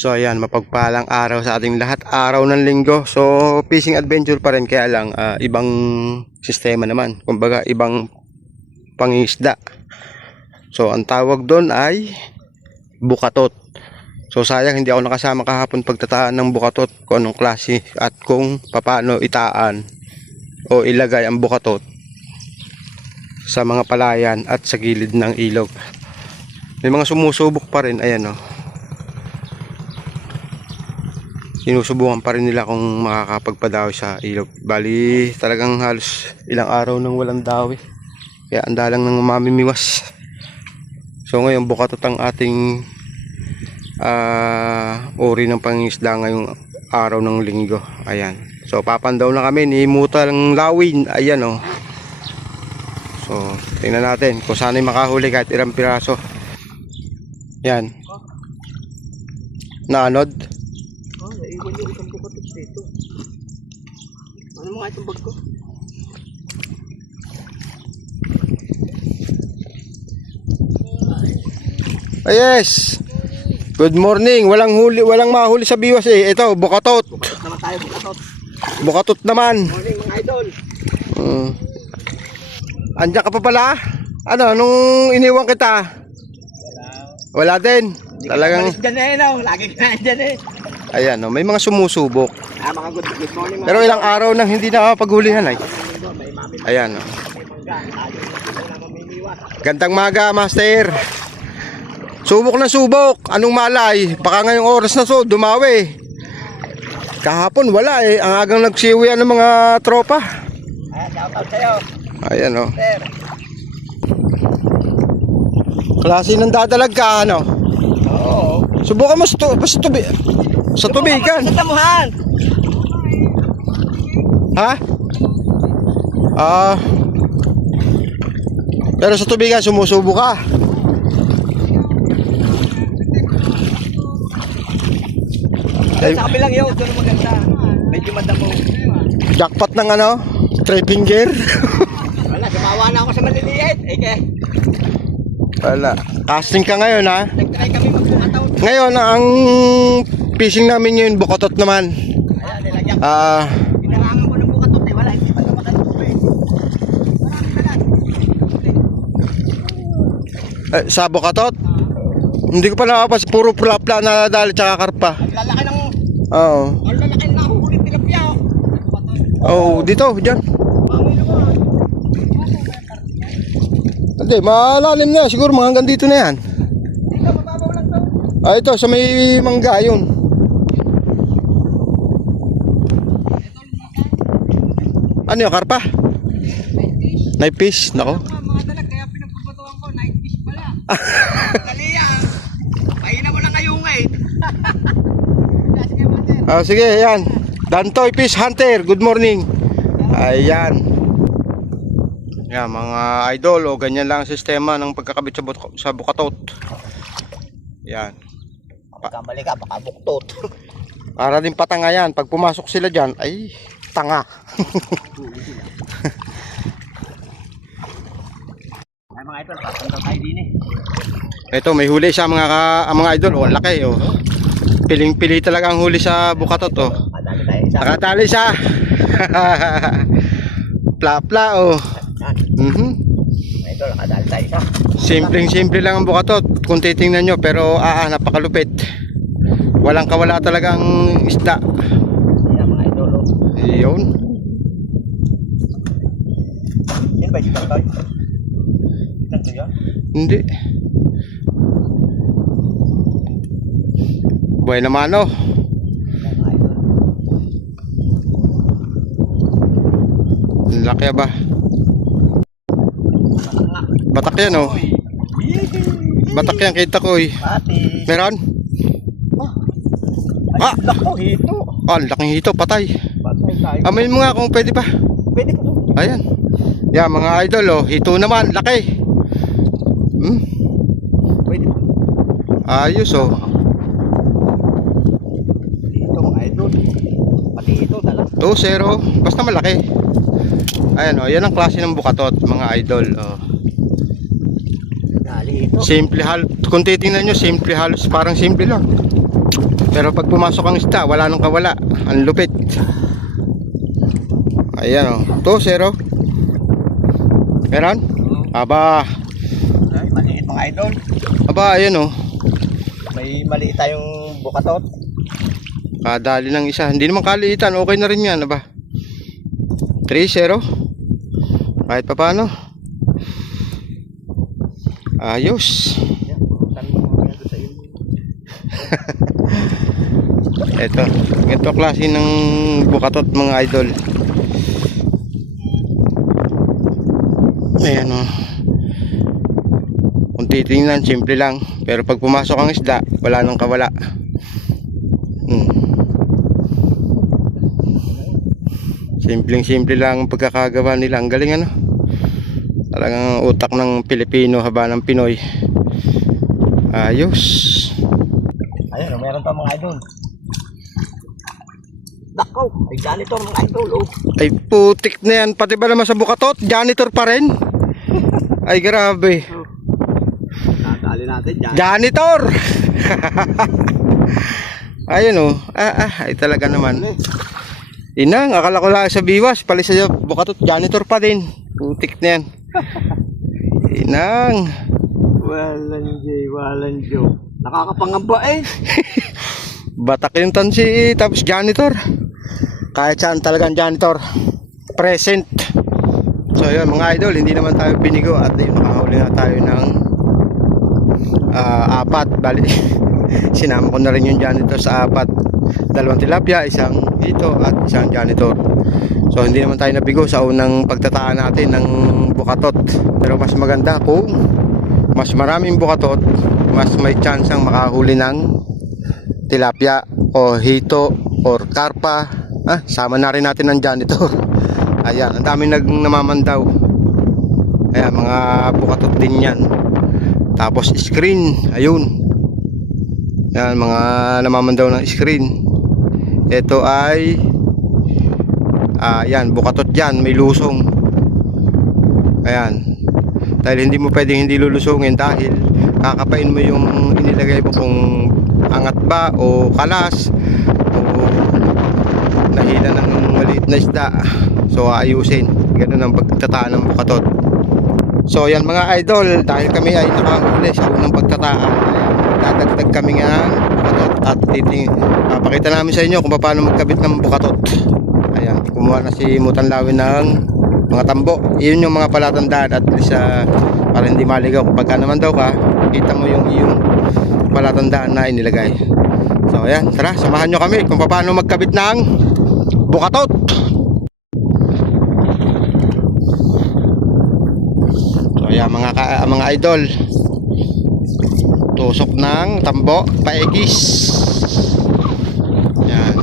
So ayan, mapagpalang araw sa ating lahat, araw ng linggo. So fishing adventure pa rin, kaya lang ibang sistema naman, kumbaga ibang pangingisda. So ang tawag doon ay bukatot. So sayang hindi ako nakasama kahapon pagtataan ng bukatot, kung anong klase at kung paano itaan o ilagay ang bukatot sa mga palayan at sa gilid ng ilog. May mga sumusubok pa rin, ayan o. Sinusubukan pa rin nila kung makakapagpadawi sa ilog. Bali talagang halos ilang araw nang walang dawi, kaya andalang nang mamimiwas. So ngayon bukatot ang ating uri ng pangingisda ngayong araw ng linggo. Ayan. So papandaw na kami ni Mutang Lawin. Ayan o. So tingnan natin kung saan ay makahuli kahit ilang piraso. Yan. Naanod. Naiwan yung isang bukatot dito. Ano mga itong bag ko? Yes. Good morning. Walang huli, walang mahuli sa biwas eh. Ito, bukatot. Bukatot naman tayo, bukatot. Bukatot naman. Morning mga idol. Andiyan ka pa pala? Ano, nung iniwan kita? Wala din. Talagang Dyan eh, no? Lagi ka na dyan eh. ayan, no, may mga sumusubok. Mga good morning mga Pero ilang araw nang hindi nakapaghulihan ay. idol. May mami, Ayan, no. may mangga. Tayo na mamimiwas. Gandang maga, master. Subok na subok. Anong malay? Baka ngayong oras na so, dumawi. Kahapon wala eh. Ang agang nagsiwian ng mga tropa. Ayan, shout out sa'yo. Ayan, no. Sir. Klase ng dadalag ka, ano? Oo. Subukan mo sa tubigan. Sa tamuhan. Ha? Pero sa tubigan sumusubo ka. Sa kabilang yun, doon maganda. Medyo madamo. Jackpot ng ano? Three finger. Wala, gumawa na ako sa maliliit. Wala. Casting ka ngayon, ha? Nag-try kami magbukataw. Ngayon, ang fishing namin ngayon, bukatot naman. Ayan, nilagyan ko. Pinarangan ko ng bukatot eh. Wala, hindi pa naman eh. Marami Sa bukatot? Hindi ko pa nakapas. Puro pula-pula na dali tsaka karpa. Ang lalaki ng... Oo. Ang lalaki ng nahuhulit tilapia. Oo, dito, dyan. Mami naman. Hindi, malalim na. Siguro mga hanggang dito na yan. Dito, mababaw lang to. Ito, sa may mangga yun. Ano yung karpa? Night fish? Nako. Mga dalag, kaya pinagpapatuan ko. Night fish pala. Dali yan. Pahin mo lang ngayong eh. Sige, master. Sige, yan. Dantoy Fish Hunter, good morning. Ayan. Yan, mga idol, o ganyan lang ang sistema ng pagkakabit sa bukatot. Yan. Kamali ka, baka buktot. Para din patanga yan. Pag pumasok sila dyan, ay tanga. Ay mga idol, papunta tayo din eh. Ito, may huli siya mga idol. O, laki. O. Piling-pili talaga ang huli sa bukatot. O. Madali tayo isa. Nakatali siya. Pla-pla. O. Mga idol, nakadali tayo isa. Simpleng-simple lang ang bukatot kung titingnan nyo, pero napakalupit. Walang kawala talagang isda. Ayan mga idol. Yun. Yan ba yung tayo? Ilan to yan? Hindi. Buhay naman o. Ayan mga idol. Laki ba? Batak yan o. Batak yan, kita ko eh. Pati. Meron? Ay, lako, hito. Ang laking hito, patay. Patay tayo. Amayin mo nga kung pwede pa. Pwede po. Ayan. Yan mga idol o. Hito naman, laki. Pwede po. Ayos o. Dito mga idol. Pati ito, dala. 2-0. Basta malaki. Ayan o. Yan ang klase ng bukatot mga idol o. Dali ito. Simple halos. Kung titingnan nyo, simple halos. Parang simple lang. Pero pag pumasok ang isda, wala nang kawala. Ang lupit. Ayan o. To, zero. Meron? Aba. Ay, maliit mga idol. Aba, ayan o. May maliit tayong bukatot. Kadali ng isa. Hindi naman kaliitan. Okay na rin yan. Aba. 3-0. Kahit pa paano. Ayos. Ito. Ito klase ng bukatot mga idol. Ayan o. Kung titingnan, simple lang. Pero pag pumasok ang isda, wala nang kawala. Simpleng-simple lang ang pagkakagawa nila. Ang galing ano. Talagang utak ng Pilipino haba ng Pinoy. Ayos. Ayun, meron pa mga idol. Dako, ay janitor mga idol. Oh. Ay putik na yan. Pati ba naman sa bukatot? Janitor pa rin? Ay grabe. Nadali natin dyan. Janitor! Ayun o. Ay talaga naman. Inang, akala ko lang sa biwas. Pali sa bukatot, janitor pa din. Putik na yan. Inang. Walang Diyo. Nakakapangamba eh. Batak yung tansi, tapos janitor. Kahit saan talagang janitor. Present. So yun mga idol, hindi naman tayo binigo. At yun, nakahuli na tayo ng 4. Bali, sinama ko na rin yung janitor sa 4. 2 tilapia, isang ito at isang janitor. So hindi naman tayo nabigo sa unang pagtataan natin ng bukatot. Pero mas maganda kung mas maraming bukatot, mas may chance ang makahuli ng tilapia o hito or karpa. Sama na rin natin ng janitor. Ayan, ang daming namamandaw. Ayan, mga bukatot din yan. Tapos screen, ayun. Ayan, mga namamandaw ng screen. Ito ay yan, bukatot dyan, may lusong. Ayan. Dahil hindi mo pwedeng hindi lulusungin dahil kakapain mo yung inilagay mo kung angat ba o kalas o nahila ng maliit na isda. So ayusin. Ganun ang pagtataan ng bukatot. So yan mga idol, dahil kami ay nakahuli sa unang pagtataan, dadagdag kami nga bukatot at papakita namin sa inyo kung paano magkabit ng bukatot. Ayan, kumuha na si Mutanlawin ng mga tambo. Iyon yung mga palatandaan at least para hindi maligaw kapag naman daw ka, kita mo yung iyong palatandaan na inilagay. So ayan, tara, samahan nyo kami kung paano magkabit ng bukatot. So ayan mga idol, tusok ng tambo, paegis. Yan.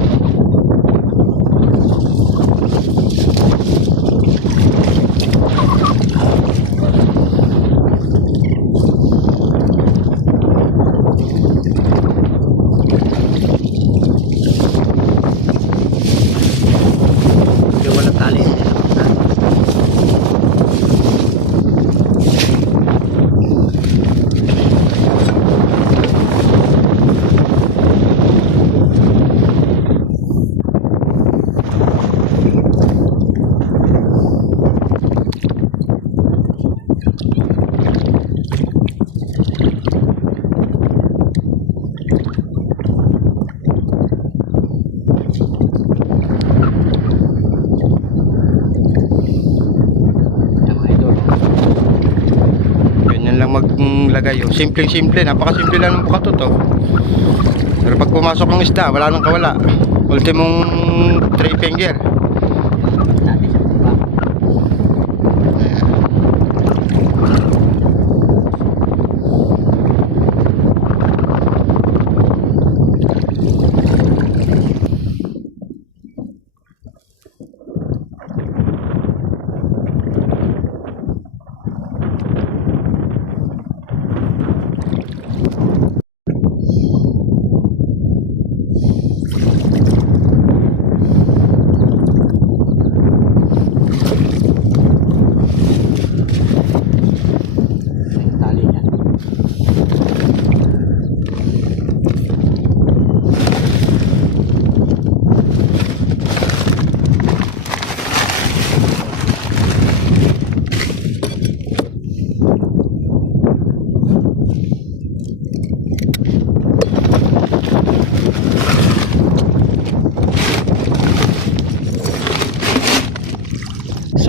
Walang tali. Maglagay oh. Simple, napakasimple lang ng bukatot oh. Pero pag pumasok ang isda, wala nang kawala. Ultimong 3 finger. Natin sa baba.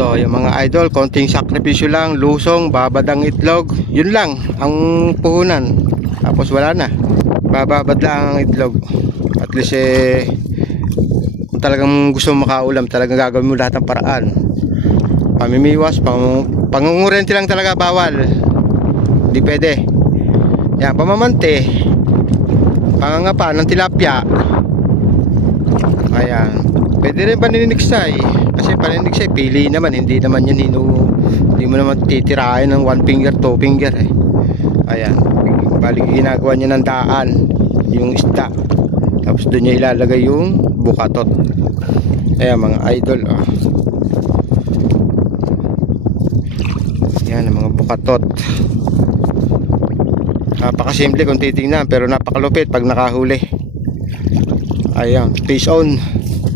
So, yung mga idol, konting sakripisyo lang, lusong, babad ang itlog. Yun lang ang puhunan. Tapos wala na. Bababad lang ang itlog. At least kung talagang gusto mo makaulam, talagang gagawin mo lahat ng paraan. Pamimiwas, pangungurente lang talaga bawal. Hindi pwede. Yan, pamamante. Pangangapa ng tilapia. Ayan. Pwede rin paninigsay. Kasi paninigsay, pili naman. Hindi naman yan hindi mo naman titirahin ng 1 finger, 2 finger eh. Ayan. Bali ginagawa niya ng daan. Yung isda. Tapos doon niya ilalagay yung bukatot. Ayan mga idol. Oh. Yan ang mga bukatot. Napakasimple kung titingnan pero napakalupit pag nakahuli. Ayan, fish on.